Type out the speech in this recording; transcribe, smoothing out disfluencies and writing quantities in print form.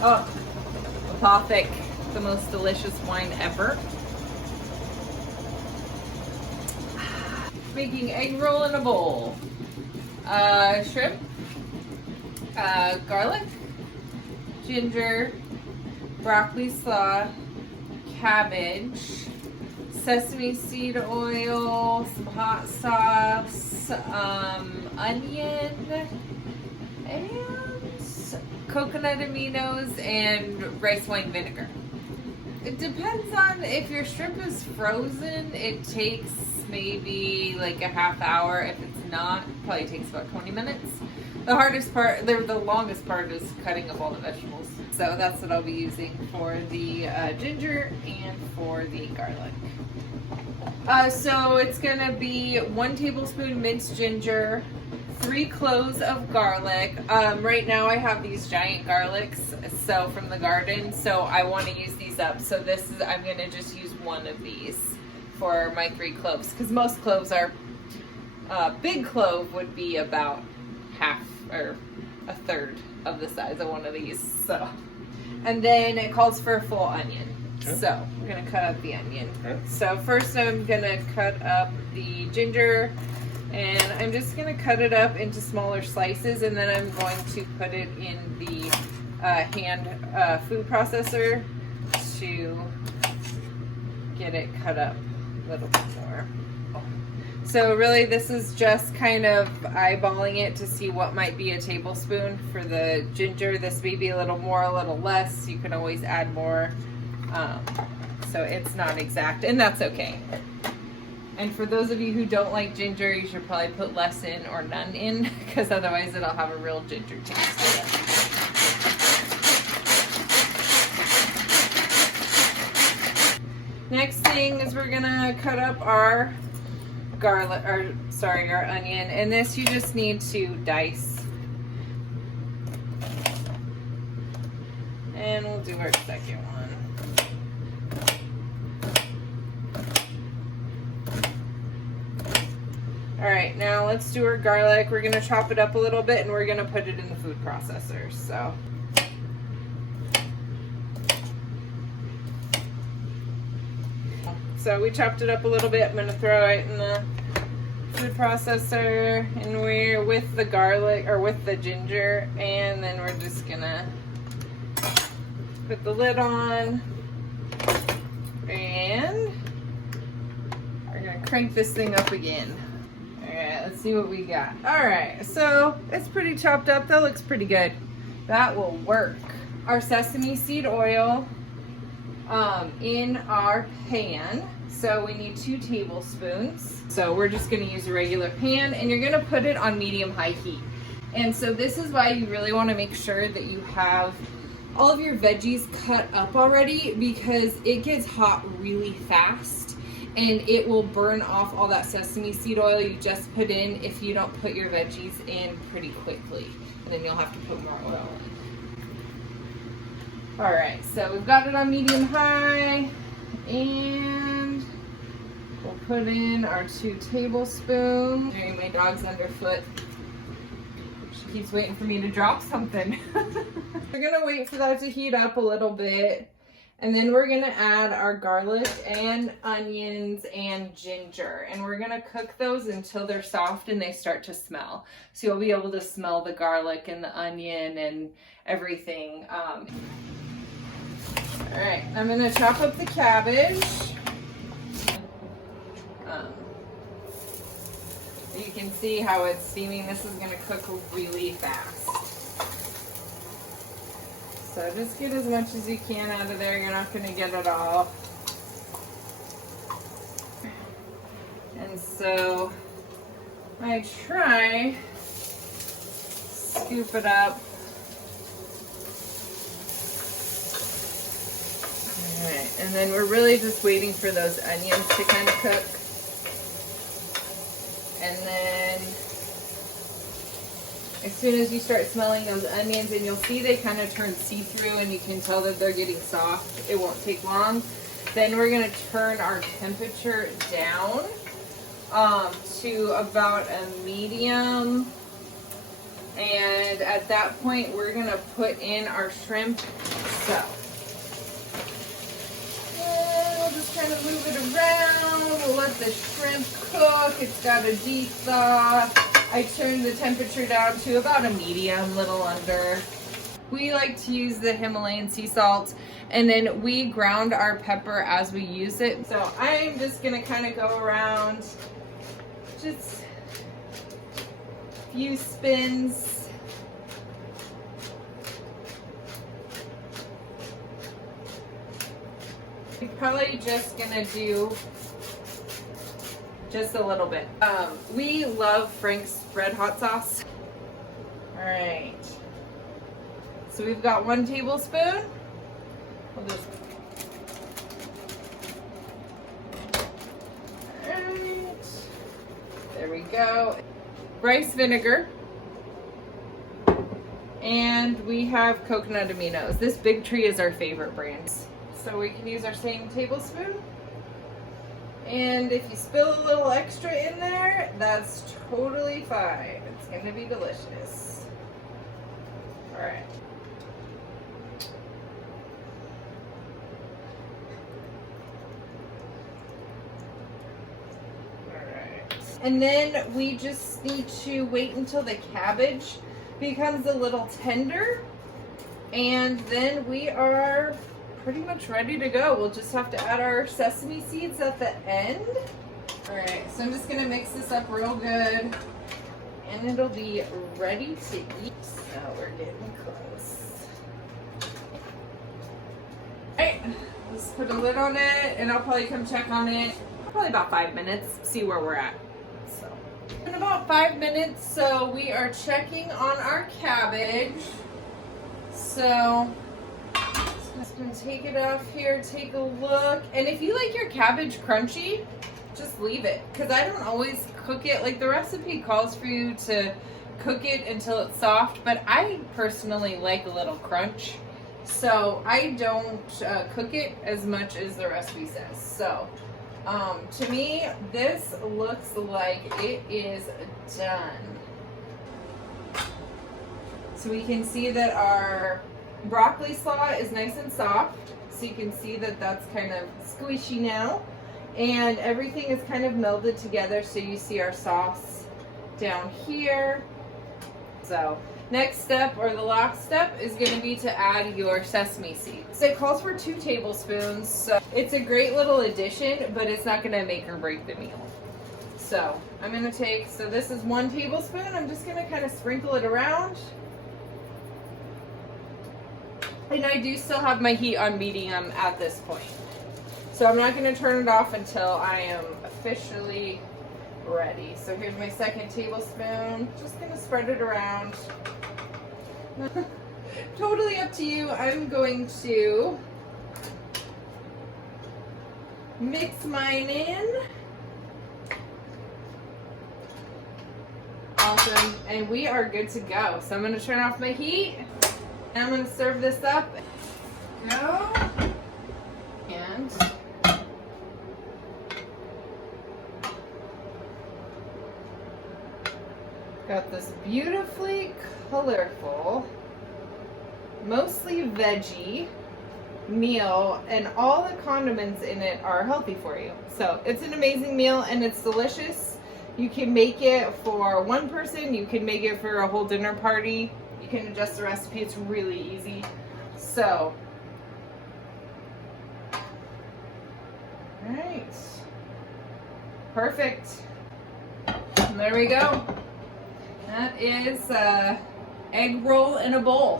Oh, Apothic, the most delicious wine ever. Making egg roll in a bowl. Shrimp, garlic, ginger, broccoli slaw, cabbage, sesame seed oil, some hot sauce, onion, and coconut aminos, and rice wine vinegar. It depends on if your shrimp is frozen, it takes maybe like a half hour. If it's not, it probably takes about 20 minutes. The hardest part, the longest part is cutting up all the vegetables. So that's what I'll be using for the ginger and for the garlic. So it's gonna be 1 tablespoon minced ginger, 3 cloves of garlic. Right now I have these giant garlics, so from the garden, so I want to use these up. So I'm gonna just use 1 of these for my 3 cloves, because most cloves are, big clove would be about half or a third of the size of 1 of these. So, and then it calls for a full onion. Okay. So we're gonna cut up the onion. Okay. So first I'm gonna cut up the ginger, and I'm just gonna cut it up into smaller slices, and then I'm going to put it in the hand food processor to get it cut up a little bit more. So really this is just kind of eyeballing it to see what might be a tablespoon for the ginger. This may be a little more, a little less. You can always add more. So it's not exact, and that's okay. And for those of you who don't like ginger, you should probably put less in or none in, because otherwise it'll have a real ginger taste to it. Next thing is we're gonna cut up our garlic, or sorry, our onion, and this you just need to dice. And we'll do our second one. All right, now let's do our garlic. We're gonna chop it up a little bit, and we're gonna put it in the food processor. So we chopped it up a little bit. I'm gonna throw it in the food processor, and we're with the garlic, or with the ginger, and then we're just gonna put the lid on, and we're gonna crank this thing up again. All right, let's see what we got. All right, so it's pretty chopped up. That looks pretty good. That will work. Our sesame seed oil in our pan. So we need 2 tablespoons. So we're just gonna use a regular pan, and you're gonna put it on medium-high heat. And so this is why you really wanna make sure that you have all of your veggies cut up already, because it gets hot really fast, and it will burn off all that sesame seed oil you just put in if you don't put your veggies in pretty quickly. And then you'll have to put more oil in. All right, so we've got it on medium-high, and we'll put in our 2 tablespoons. My dog's underfoot. She keeps waiting for me to drop something. We're gonna wait for that to heat up a little bit, and then we're gonna add our garlic and onions and ginger, and we're gonna cook those until they're soft and they start to smell. So you'll be able to smell the garlic and the onion and everything. All right, I'm gonna chop up the cabbage. You can see how it's steaming. This is gonna cook really fast. So just get as much as you can out of there. You're not gonna get it all. And so I try, scoop it up. All right, and then we're really just waiting for those onions to kind of cook. And then as soon as you start smelling those onions, and you'll see they kind of turn see-through, and you can tell that they're getting soft, it won't take long. Then we're gonna turn our temperature down to about a medium And at that point, we're gonna put in our shrimp. So we'll just kind of move it around. We'll let the shrimp cook. It's got a deep thaw. I turned the temperature down to about a medium, little under. We like to use the Himalayan sea salt, and then we ground our pepper as we use it. So I'm just gonna kind of go around, just a few spins. I'm probably just gonna do just a little bit. We love Frank's red hot sauce. All right. So we've got 1 tablespoon. We'll just... All right. There we go. Rice vinegar. And we have coconut aminos. This Big Tree is our favorite brand. So we can use our same tablespoon. And if you spill a little extra in there, that's totally fine. It's gonna be delicious. All right. And then we just need to wait until the cabbage becomes a little tender. And then we are pretty much ready to go. We'll just have to add our sesame seeds at the end. All right, so I'm just gonna mix this up real good and it'll be ready to eat. So we're getting close. All right, let's put a lid on it and I'll probably come check on it. Probably about 5 minutes, see where we're at. In about 5 minutes, so we are checking on our cabbage. So just gonna take it off here, take a look. And if you like your cabbage crunchy, just leave it, because I don't always cook it. Like, the recipe calls for you to cook it until it's soft, but I personally like a little crunch. So I don't cook it as much as the recipe says. So to me, this looks like it is done. So we can see that our broccoli slaw is nice and soft. So you can see that that's kind of squishy now. And everything is kind of melded together. So you see our sauce down here. So next step, or the last step, is going to be to add your sesame seeds. It calls for 2 tablespoons, so it's a great little addition, but it's not going to make or break the meal. So I'm going to take, so this is 1 tablespoon. I'm just going to kind of sprinkle it around. And I do still have my heat on medium at this point. So I'm not going to turn it off until I am officially ready. So here's my 2nd tablespoon. Just going to spread it around. Totally up to you. I'm going to mix mine in. Awesome. And we are good to go. So I'm going to turn off my heat. And I'm going to serve this up. Go. And got this beautifully colorful, mostly veggie meal, and all the condiments in it are healthy for you. So it's an amazing meal and it's delicious. You can make it for 1 person, you can make it for a whole dinner party. You can adjust the recipe, it's really easy. So, all right, perfect. And there we go. That is egg roll in a bowl.